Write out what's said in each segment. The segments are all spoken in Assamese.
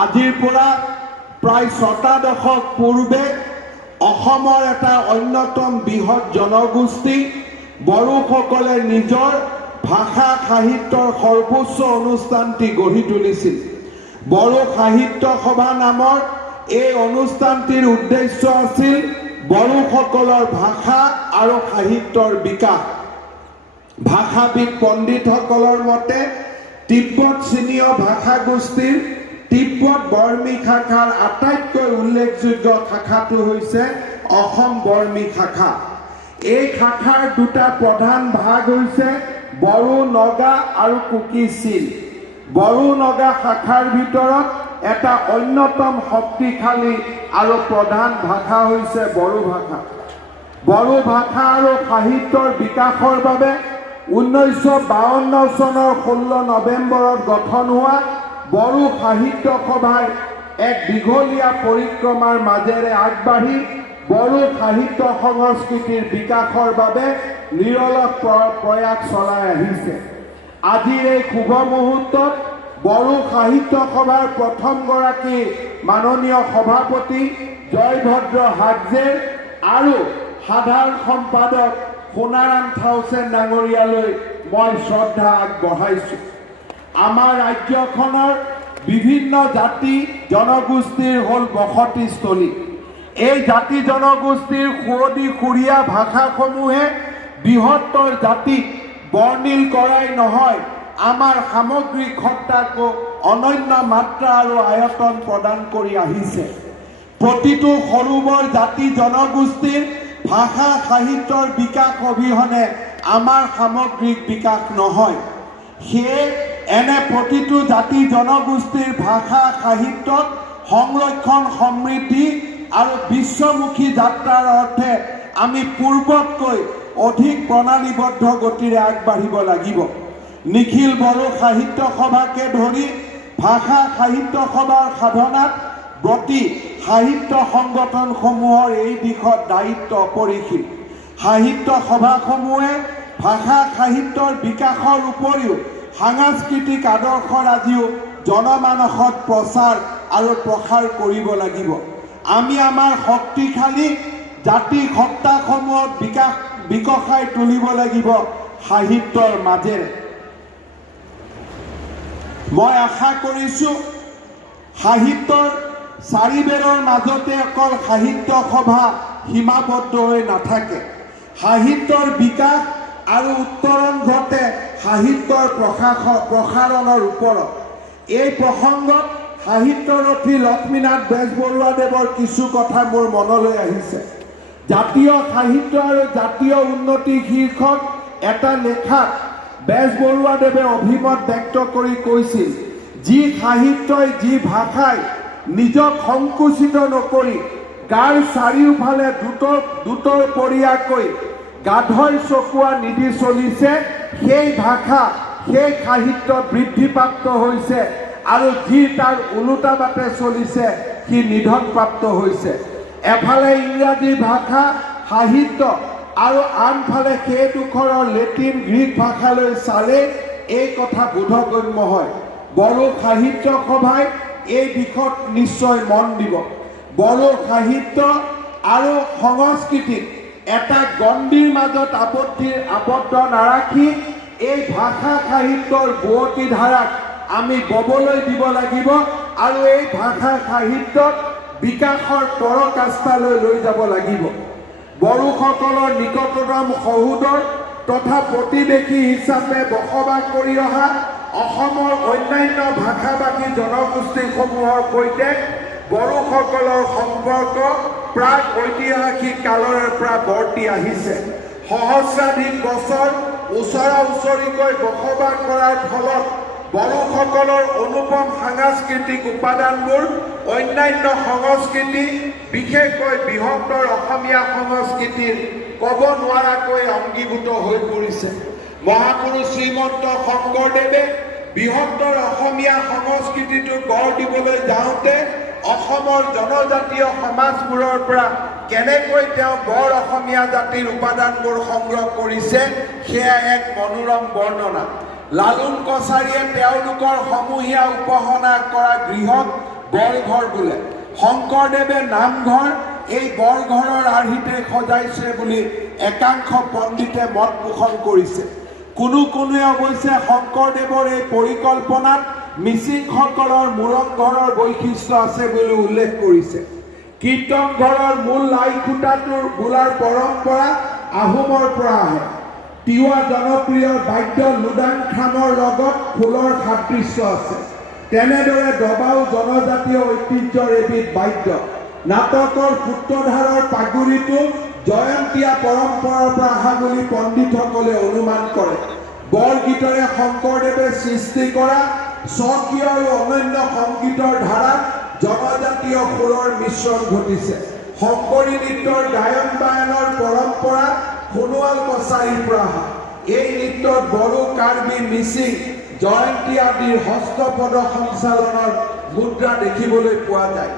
আজিৰ পৰা প্ৰায় ৬টা দশক পূৰ্বে অসমৰ এটা অন্যতম বৃহৎ জনগোষ্ঠী বড়োসকলে নিজৰ ভাষা সাহিত্যৰ সৰ্বোচ্চ অনুষ্ঠানটি গঢ়ি তুলিছিল। বড়ো সাহিত্য সভা নামৰ এই অনুষ্ঠানটিৰ উদ্দেশ্য আছিল বড়োসকলৰ ভাষা আৰু সাহিত্যৰ বিকাশ। ভাষাবিদ পণ্ডিতসকলৰ মতে তিব্বত চীনীয় ভাষা গোষ্ঠীৰ তিব্বত বৰ্মী শাখাৰ আটাইতকৈ উল্লেখযোগ্য শাখাটো হৈছে অসম বৰ্মী শাখা। এই শাখাৰ দুটা প্ৰধান ভাগ হৈছে বড়ো নগা আৰু কুকি চিল। বড়ো নগা শাখাৰ ভিতৰত এটা অন্যতম শক্তিশালী আৰু প্ৰধান ভাষা হৈছে বড়ো ভাষা। বড়ো ভাষা আৰু সাহিত্যৰ বিকাশৰ বাবে 1952 চনৰ 16 নৱেম্বৰত গঠন হোৱা বড়ো সাহিত্য সভাই এক দীঘলীয়া পৰিক্ৰমাৰ মাজেৰে আগবাঢ়ি বড়ো সাহিত্য সংস্কৃতিৰ বিকাশৰ বাবে নিৰলস প্ৰয়াস চলাই আহিছে। আজিৰ এই শুভ মুহূৰ্তত বড়ো সাহিত্য সভাৰ প্ৰথমগৰাকী মাননীয় সভাপতি জয়ভদ্ৰ হাজেৰ আৰু সাধাৰণ সম্পাদক সোণাৰাম থাউচেন ডাঙৰীয়ালৈ মই শ্ৰদ্ধা আগবঢ়াইছোঁ। আমাৰ ৰাজ্যখনৰ বিভিন্ন জাতি জনগোষ্ঠীৰ হ'ল বসতিস্থলী। এই জাতি জনগোষ্ঠীৰ সুৱদী সুৰীয়া ভাষাসমূহে বৃহত্তৰ জাতিক বৰ্ণিল কৰাই নহয়, আমাৰ সামগ্ৰিক সত্তাকো অনন্য মাত্ৰা আৰু আয়তন প্ৰদান কৰি আহিছে। প্ৰতিটো সৰু বৰ জাতি জনগোষ্ঠীৰ ভাষা সাহিত্যৰ বিকাশ অবিহনে আমাৰ সামগ্ৰিক বিকাশ নহয়। সেয়ে এনে প্ৰতিটো জাতি জনগোষ্ঠীৰ ভাষা সাহিত্যত সংৰক্ষণ সমৃদ্ধি আৰু বিশ্বমুখী যাত্ৰাৰ অৰ্থে আমি পূৰ্বতকৈ অধিক প্ৰণালীবদ্ধ গতিৰে আগবাঢ়িব লাগিব। নিখিল বড়ো সাহিত্য সভাকে ধৰি ভাষা সাহিত্য সভাৰ সাধনাত ব্ৰতী সাহিত্য সংগঠনসমূহৰ এই দিশত দায়িত্ব অপৰিসীম। সাহিত্য সভাসমূহে ভাষা সাহিত্যৰ বিকাশৰ উপৰিও সাংস্কৃতিক আদৰ্শৰাজিও জনমানসত প্ৰচাৰ আৰু প্ৰসাৰ কৰিব লাগিব। আমি আমাৰ শক্তিশালী জাতি সত্তাসমূহক বিকশাই তুলিব লাগিব সাহিত্যৰ মাজেৰে। মই আশা কৰিছোঁ সাহিত্যৰ চাৰিবেৰৰ মাজতে অকল সাহিত্য সভা সীমাবদ্ধ হৈ নাথাকে। সাহিত্যৰ বিকাশ আৰু উত্তৰণ ঘটে সাহিত্যৰ প্ৰসাৰণৰ ওপৰত। এই প্ৰসংগত সাহিত্যৰথী লক্ষ্মীনাথ বেজবৰুৱাদেৱৰ কিছু কথা মোৰ মনলৈ আহিছে। জাতীয় সাহিত্য আৰু জাতীয় উন্নতি শীৰ্ষক এটা লেখাত বেজবৰুৱাদেৱে অভিমত ব্যক্ত কৰি কৈছিল, যি সাহিত্যই যি ভাষাই নিজক সংকুচিত নকৰি গাৰ চাৰিওফালে দুটৰ পৰিয়াকৈ গাধৈ চকুৱা নিদি চলিছে, সেই ভাষা সেই সাহিত্যত বৃদ্ধিপ্ৰাপ্ত হৈছে আৰু যি তাৰ ওলোটা বাটে চলিছে সি নিধনপ্ৰাপ্ত হৈছে। এফালে ইংৰাজী ভাষা সাহিত্য আৰু আনফালে সেই দুখৰৰ লেটিন গ্ৰীক ভাষালৈ চালে এই কথা বোধগম্য হয়। বড়ো সাহিত্য সভাই এই দিশত নিশ্চয় মন দিব। বড়ো সাহিত্য আৰু সংস্কৃতিক এটা গণ্ডিৰ মাজত আবদ্ধ নাৰাখি এই ভাষা সাহিত্যৰ বুৱতী ধাৰাক আমি ববলৈ দিব লাগিব আৰু এই ভাষা সাহিত্যক বিকাশৰ পৰকাষ্ঠালৈ লৈ যাব লাগিব। বড়োসকলৰ নিকটতম সহোদৰ তথা প্ৰতিবেশী হিচাপে বসবাস কৰি অহা অসমৰ অন্যান্য ভাষাভাষী জনগোষ্ঠীসমূহৰ সৈতে বড়োসকলৰ সম্পৰ্ক প্ৰাক ঐতিহাসিক কালৰে পৰা বৰ্তি আহিছে। সহস্ৰাধিক বছৰ ওচৰা ওচৰিকৈ বসবাস কৰাৰ ফলত বড়োসকলৰ অনুপম সাংস্কৃতিক উপাদানবোৰ অন্যান্য সংস্কৃতি বিশেষকৈ বৃহত্তৰ অসমীয়া সংস্কৃতিৰ ক'ব নোৱাৰাকৈ অংগীভূত হৈ পৰিছে। মহাপুৰুষ শ্ৰীমন্ত শংকৰদেৱে বৃহত্তৰ অসমীয়া সংস্কৃতিটো গঢ় দিবলৈ যাওঁতে অসমৰ জনজাতীয় সমাজবোৰৰ পৰা কেনেকৈ তেওঁ বৰ অসমীয়া জাতিৰ উপাদানবোৰ সংগ্ৰহ কৰিছে সেয়া এক মনোৰম বৰ্ণনা। লালুন কছাৰীয়ে তেওঁলোকৰ সমূহীয়া উপাসনা কৰা গৃহক বৰঘৰ বোলে। শংকৰদেৱে নামঘৰ এই বৰঘৰৰ আৰ্হিতে সজাইছে বুলি একাংশ পণ্ডিতে মত পোষণ কৰিছে। কোনোৱে অৱশ্যে শংকৰদেৱৰ এই পৰিকল্পনাত মিচিংসকলৰ মোৰংঘৰৰ বৈশিষ্ট্য আছে বুলি উল্লেখ কৰিছে। কীৰ্তন ঘৰৰ মূল লাই খুঁটাটোৰ বোলাৰ পৰম্পৰা আহোমৰ পৰা আহে। তিৱা জনপ্ৰিয় বাদ্য লুডাং খামৰ লগত খোলৰ সাদৃশ্য আছে। তেনেদৰে দবাও জনজাতীয় ঐতিহ্যৰ এবিধ বাদ্য। নাটকৰ সূত্ৰধাৰৰ পাগুৰিটো জয়ন্তীয়া পৰম্পৰাৰ পৰা অহা বুলি পণ্ডিতসকলে অনুমান কৰে। বৰগীতৰে শংকৰদেৱে সৃষ্টি কৰা স্বকীয় আৰু অনন্য সংগীতৰ ধাৰাত জনজাতীয় সুৰৰ মিশ্ৰণ ঘটিছে। শংকৰী নৃত্যৰ গায়ন বায়নৰ পৰম্পৰা সোণোৱাল কছাৰীৰ পৰা অহা। এই নৃত্যত বড়ো, কাৰ্বি, মিচিং, জয়ন্তী আদিৰ হস্তপদ সঞ্চালনৰ মুদ্ৰা দেখিবলৈ পোৱা যায়।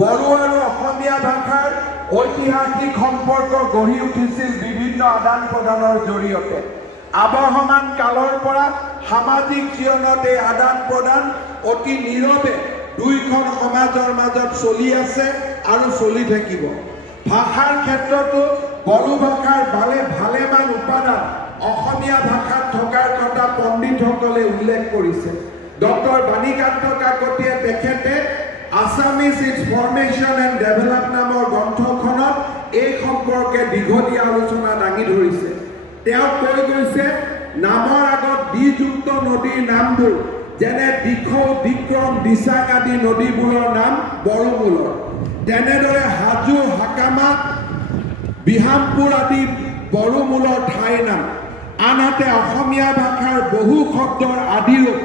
বড়ো আৰু অসমীয়া ভাষাৰ ঐতিহাসিক সম্পৰ্ক গঢ়ি উঠিছিল বিভিন্ন আদান প্ৰদানৰ জৰিয়তে। আবহমান কালৰ পৰা সামাজিক জীৱনত এই আদান প্ৰদান অতি নীৰৱে দুইখন সমাজৰ মাজত চলি আছে আৰু চলি থাকিব। ভাষাৰ ক্ষেত্ৰতো বড়ো ভাষাৰ ভালেমান উপাদান অসমীয়া ভাষাত থকাৰ কথা পণ্ডিতসকলে উল্লেখ কৰিছে। ডক্টৰ বাণীকান্ত কাকতিয়ে তেখেতে Assamese its formation and develop নামৰ গ্ৰন্থখনত এই সম্পৰ্কে দীঘলীয়া আলোচনা দাঙি ধৰিছে। তেওঁ কৈ গৈছে, নামৰ আগত দ্বিযুক্ত নদীৰ নামবোৰ যেনে দিখৌ, বিক্ৰম, দিচাং আদি নদীবোৰৰ নাম বড়ো মূলৰ। তেনেদৰে হাজো, হাকামা, বিহামপুৰ আদি বড়ো মূলৰ ঠাইৰ নাম। আনহাতে অসমীয়া ভাষাৰ বহু শব্দৰ আদিৰূপ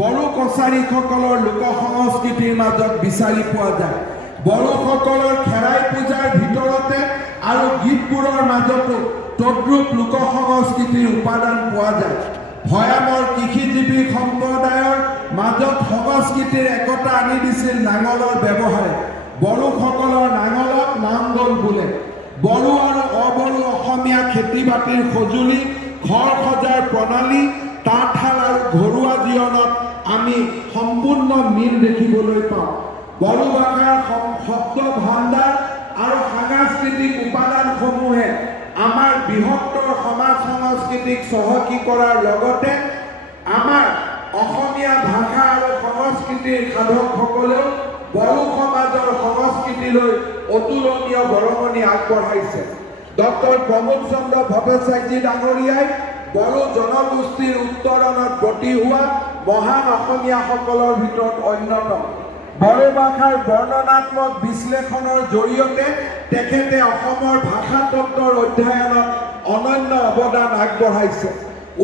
বড়ো কছাৰীসকলৰ লোক সংস্কৃতিৰ মাজত বিচাৰি পোৱা যায়। বড়োসকলৰ খেৰাই পূজাৰ ভিতৰতে আৰু গীতবোৰৰ মাজতো তদ্ৰূপ লোক সংস্কৃতিৰ উপাদান পোৱা যায়। ভৈয়ামৰ কৃষিজীৱী সম্প্ৰদায়ৰ মাজত সংস্কৃতিৰ একতা আনি দিছিল নাঙলৰ ব্যৱহাৰে। বড়োসকলৰ নাঙলক নাংগল বোলে। বড়ো আৰু অবড়ো অসমীয়া খেতি বাতিৰ সঁজুলি, ঘৰ সজাৰ প্ৰণালী, তাঁতশাল আৰু ঘৰুৱা জীৱনত আমি সম্পূৰ্ণ মিল দেখিবলৈ পাওঁ। বড়ো ভাষাৰ শব্দ ভাণ্ডাৰ আৰু সাংস্কৃতিক উপাদানসমূহে আমাৰ বৃহত্তৰ সমাজ সংস্কৃতিক চহকী কৰাৰ লগতে আমাৰ অসমীয়া ভাষা আৰু সংস্কৃতিৰ সাধকসকলেও বড়ো সমাজৰ সংস্কৃতিলৈ অতুলনীয় বৰঙণি আগবঢ়াইছে। ডক্টৰ প্ৰমোদ চন্দ্ৰ ভট্টাচাৰ্যী ডাঙৰীয়াই বড়ো জনগোষ্ঠীৰ উত্তৰণত ব্ৰতী হোৱা মহান অসমীয়াসকলৰ ভিতৰত অন্যতম। বড়ো ভাষাৰ বৰ্ণনাত্মক বিশ্লেষণৰ জৰিয়তে তেখেতে অসমৰ ভাষাতত্বৰ অধ্যয়নত অনন্য অৱদান আগবঢ়াইছে।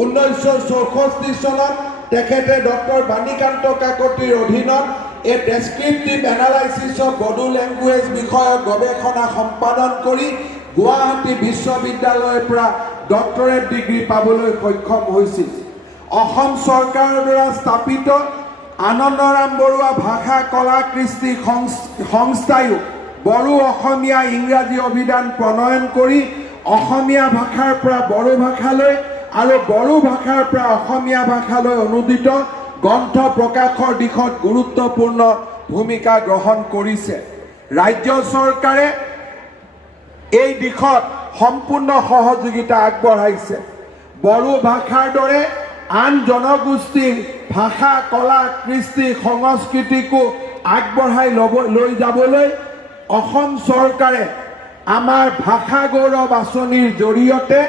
1964 চনত তেখেতে ডক্টৰ বাণীকান্ত কাকতিৰ অধীনত a descriptive analysis of Bodo language বিষয়ক গৱেষণা সম্পাদন কৰি গুৱাহাটী বিশ্ববিদ্যালয়ৰ পৰা ডক্টৰেট ডিগ্ৰী পাবলৈ সক্ষম হৈছিল। অসম চৰকাৰৰ দ্বাৰা স্থাপিত আনন্দৰাম বৰুৱা ভাষা কলা কৃষ্টি সংস্থায়ো বড়ো, অসমীয়া, ইংৰাজী অভিধান প্ৰণয়ন কৰি অসমীয়া ভাষাৰ পৰা বড়ো ভাষালৈ আৰু বড়ো ভাষাৰ পৰা অসমীয়া ভাষালৈ অনুদিত গ্ৰন্থ প্ৰকাশৰ দিশত গুৰুত্বপূৰ্ণ ভূমিকা গ্ৰহণ কৰিছে। ৰাজ্য চৰকাৰে এই দিশত সম্পূৰ্ণ সহযোগিতা আগবঢ়াইছে। বড়ো ভাষাৰ দৰে আন জনগোষ্ঠীৰ ভাষা, কলা, কৃষ্টি, সংস্কৃতিকো আগবঢ়াই লৈ যাবলৈ অসম চৰকাৰে আমাৰ ভাষা গৌৰৱ আঁচনিৰ জৰিয়তে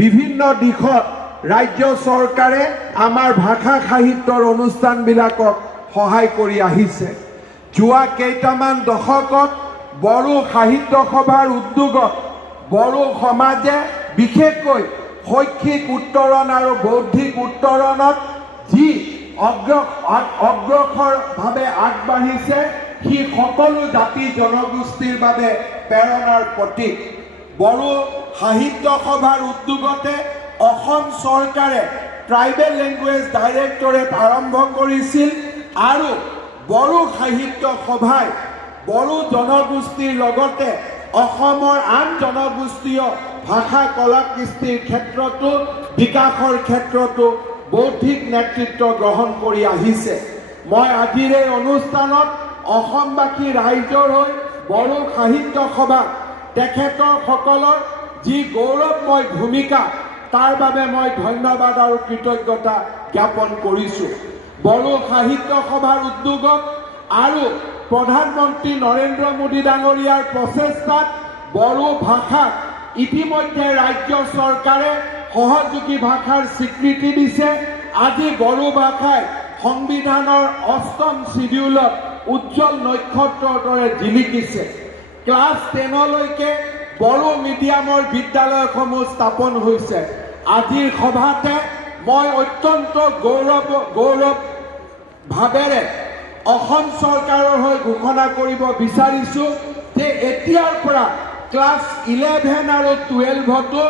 বিভিন্ন দিশত ৰাজ্য চৰকাৰে আমাৰ ভাষা সাহিত্যৰ অনুষ্ঠানবিলাকক সহায় কৰি আহিছে। যোৱা কেইটামান দশকত বড়ো সাহিত্য সভাৰ উদ্যোগত বড়ো সমাজে বিশেষকৈ শৈক্ষিক উত্তৰণ আৰু বৌদ্ধিক উত্তৰণত যি অগ্ৰসৰভাৱে আগবাঢ়িছে সি সকলো জাতি জনগোষ্ঠীৰ বাবে প্ৰেৰণাৰ প্ৰতীক। বড়ো সাহিত্য সভাৰ উদ্যোগতে অসম চৰকাৰে ট্ৰাইবেল লেংগুৱেজ ডাইৰেক্টৰেট আৰম্ভ কৰিছিল আৰু বড়ো সাহিত্য সভাই বড়ো জনগোষ্ঠীৰ লগতে অসমৰ আন জনগোষ্ঠীয় ভাষা কলা কৃষ্টিৰ ক্ষেত্ৰতো বিকাশৰ ক্ষেত্ৰতো বৌদ্ধিক নেতৃত্ব গ্ৰহণ কৰি আহিছে। মই আজিৰ এই অনুষ্ঠানত অসমবাসী ৰাইজৰ হৈ বড়ো সাহিত্য সভা তেখেতৰ সকলৰ যি গৌৰৱময় ভূমিকা তাৰ বাবে মই ধন্যবাদ আৰু কৃতজ্ঞতা জ্ঞাপন কৰিছোঁ। বড়ো সাহিত্য সভাৰ উদ্যোগত আৰু প্ৰধানমন্ত্ৰী নৰেন্দ্ৰ মোদী ডাঙৰীয়াৰ প্ৰচেষ্টাত বড়ো ভাষাক ইতিমধ্যে ৰাজ্য চৰকাৰে সহযোগী ভাষাৰ স্বীকৃতি দিছে। আজি বড়ো ভাষাই সংবিধানৰ ৮ম শিডিউলত উজ্জ্বল নক্ষত্ৰৰ দৰে জিলিকিছে। ক্লাছ 10লৈকে বড়ো মিডিয়ামৰ বিদ্যালয়সমূহ স্থাপন হৈছে। আজিৰ সভাতে মই অত্যন্ত গৌৰৱ ভাৱেৰে অসম চৰকাৰৰ হৈ ঘোষণা কৰিব বিচাৰিছোঁ যে এতিয়াৰ পৰা ক্লাছ 11 আৰু 12তো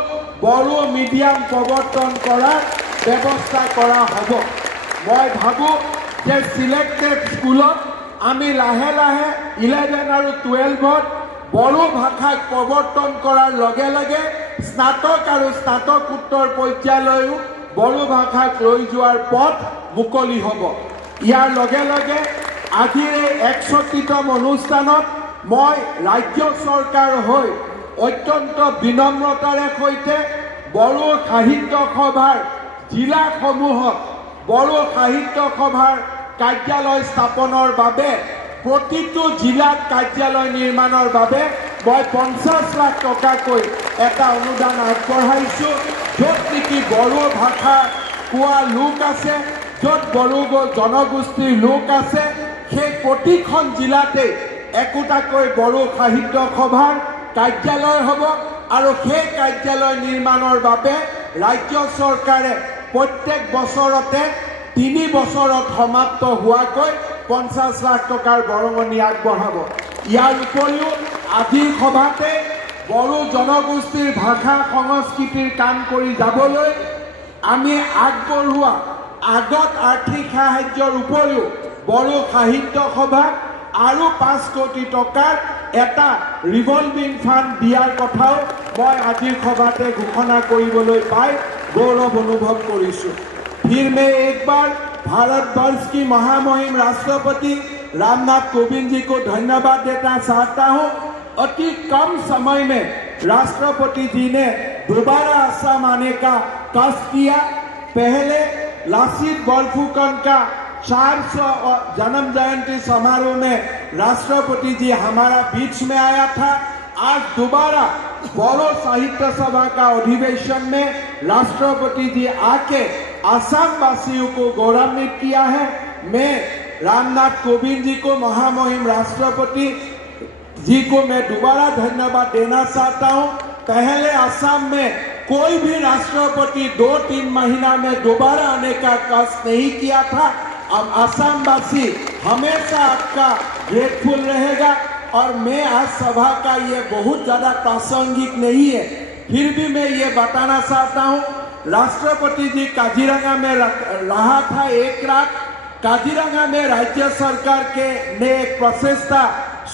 বড়ো মিডিয়াম প্ৰৱৰ্তন কৰাৰ ব্যৱস্থা কৰা হ'ব। মই ভাবোঁ যে সিলেক্টেড স্কুলত আমি লাহে লাহে 11 আৰু 12ত বড়ো ভাষাক প্ৰৱৰ্তন কৰাৰ লগে লগে স্নাতক আৰু স্নাতকোত্তৰ পৰ্যায়লৈও বড়ো ভাষাক লৈ যোৱাৰ পথ মুকলি হ'ব। ইয়াৰ লগে লগে আজিৰ এই ৬১তম অনুষ্ঠানত মই ৰাজ্য চৰকাৰ হৈ অত্যন্ত বিনম্ৰতাৰে সৈতে বড়ো সাহিত্য সভাৰ জিলাসমূহত বড়ো সাহিত্য সভাৰ কাৰ্যালয় স্থাপনৰ বাবে প্ৰতিটো জিলাত কাৰ্যালয় নিৰ্মাণৰ বাবে মই ৫০ লাখ টকাকৈ এটা অনুদান আগবঢ়াইছোঁ। য'ত নেকি বড়ো ভাষা কোৱা লোক আছে, য'ত বড়ো জনগোষ্ঠীৰ লোক আছে, সেই প্ৰতিখন জিলাতে একোটাকৈ বড়ো সাহিত্য সভাৰ কাৰ্যালয় হ'ব আৰু সেই কাৰ্যালয় নিৰ্মাণৰ বাবে ৰাজ্য চৰকাৰে প্ৰত্যেক বছৰতে ৩ বছৰত সমাপ্ত হোৱাকৈ ৫০ লাখ টকাৰ বৰঙণি আগবঢ়াব। ইয়াৰ উপৰিও আজিৰ সভাতে বড়ো জনগোষ্ঠীৰ ভাষা সংস্কৃতিৰ কাম কৰি যাবলৈ আমি আগবঢ়োৱা আগত আৰ্থিক সাহায্যৰ উপৰিও বড়ো সাহিত্য সভাক আৰু ৫ কোটি টকাৰ এটা ৰিভলভিং ফাণ্ড দিয়াৰ কথাও মই আজিৰ সভাতে ঘোষণা কৰিবলৈ পাই गौरव अनुभव करिछु। फिर मैं एक बार भारतवर्ष की महामहिम राष्ट्रपति रामनाथ कोविंद जी को धन्यवाद देना चाहता हूँ। अति कम समय में राष्ट्रपति जी ने दोबारा असम आने का कष्ट किया। पहले लासित बोरफुकन का 400 जन्म जयंती समारोह में राष्ट्रपति जी हमारा बीच में आया था। आज दोबारा बड़ो साहित्य सभा का अधिवेशन में राष्ट्रपति जी आके असम वासियों को गौरवान्वित किया है। मैं रामनाथ कोविंद जी को महामहिम राष्ट्रपति जी को मैं दोबारा धन्यवाद देना चाहता हूँ। पहले असम में कोई भी राष्ट्रपति 2-3 महीना में दोबारा आने का कष्ट नहीं किया था। अब असम वासी हमेशा आपका ग्रेटफुल रहेगा। और मैं आज सभा का ये बहुत ज़्यादा प्रासंगिक नहीं है, फिर भी मैं ये बताना चाहता हूँ। राष्ट्रपति जी काजीरंगा में रहा था 1 रात। काजीरंगा में राज्य सरकार के ने एक प्रचेष्टा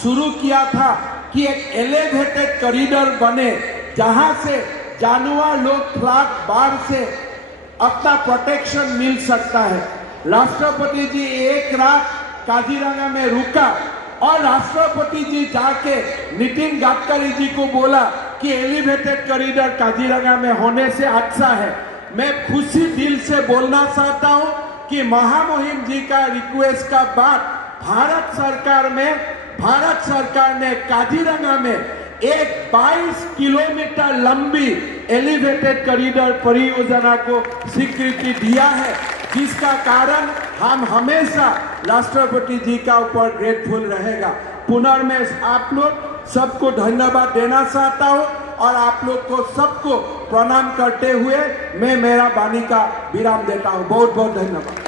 शुरू किया था कि एक एलिवेटेड कॉरिडोर बने, जहाँ से जानवर लोग फ्लड बाढ़ से अपना प्रोटेक्शन मिल सकता है। राष्ट्रपति जी 1 रात काजीरंगा में रुका और राष्ट्रपति जी जाके नितिन गडकरी जी को बोला कि एलिवेटेड कॉरिडोर काजीरंगा में होने से अच्छा है। मैं खुशी दिल से बोलना चाहता हूं कि महामहिम जी का रिक्वेस्ट का बाद भारत सरकार ने काजीरंगा में एक 22 किलोमीटर लंबी एलिवेटेड कॉरिडोर परियोजना को स्वीकृति दिया है, जिसका कारण हम हमेशा राष्ट्रपति जी का ऊपर ग्रेटफुल रहेगा। पुनर्में आप लोग सबको धन्यवाद देना चाहता हूँ और आप लोग को सबको प्रणाम करते हुए मैं मेरा वाणी का विराम देता हूँ। बहुत बहुत धन्यवाद।